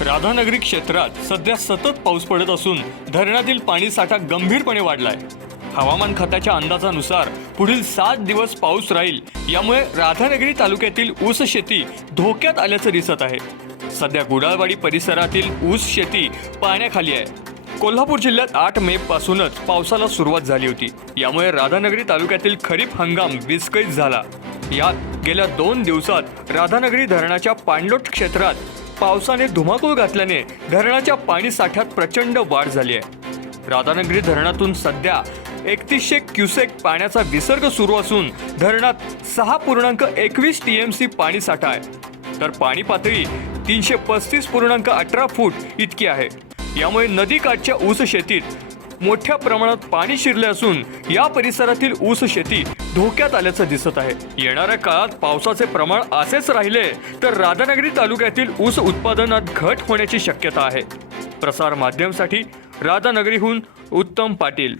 राधानगरी क्षेत्रात सध्या सतत पाऊस पडत असून धरणातील पाणी साठा गंभीरपणे वाढलाय. हवामान खात्याच्या अंदाजानुसार पुढील सात दिवस पाऊस राहील यामुळे राधानगरी तालुक्यातील ऊस शेती धोक्यात आल्याचं दिसत आहे. सध्या गुडाळवाडी परिसरातील ऊस शेती पाण्याखाली आहे. कोल्हापूर जिल्ह्यात आठ मे पासूनच पावसाला सुरुवात झाली होती. यामुळे राधानगरी तालुक्यातील खरीप हंगाम विस्कळीत झाला. यात गेल्या दोन दिवसात राधानगरी धरणाच्या पाणलोट क्षेत्रात पावसाने धुमाकूळ घातल्याने धरणाच्या पाणी साठ्यात प्रचंड वाढ झाली आहे. राधानगरी धरणातून सध्या एकतीसशे क्युसेक पाण्याचा विसर्ग सुरू असून धरणात सहा पूर्णांक एकवीस टी एम सी पाणी साठा आहे. तर पाणी पातळी तीनशे पस्तीस पूर्णांक अठरा फूट इतकी आहे. यामुळे नदीकाठच्या ऊस शेतीत मोठ्या प्रमाणात पाणी शिरले असून या परिसरातील ऊस शेती धोक्यात आल्याचं दिसत आहे. येणाऱ्या काळात पावसाचे प्रमाण असेच राहिले तर राधानगरी तालुक्यातील ऊस उत्पादनात घट होण्याची शक्यता आहे. प्रसार माध्यमसाठी राधानगरीहून उत्तम पाटील.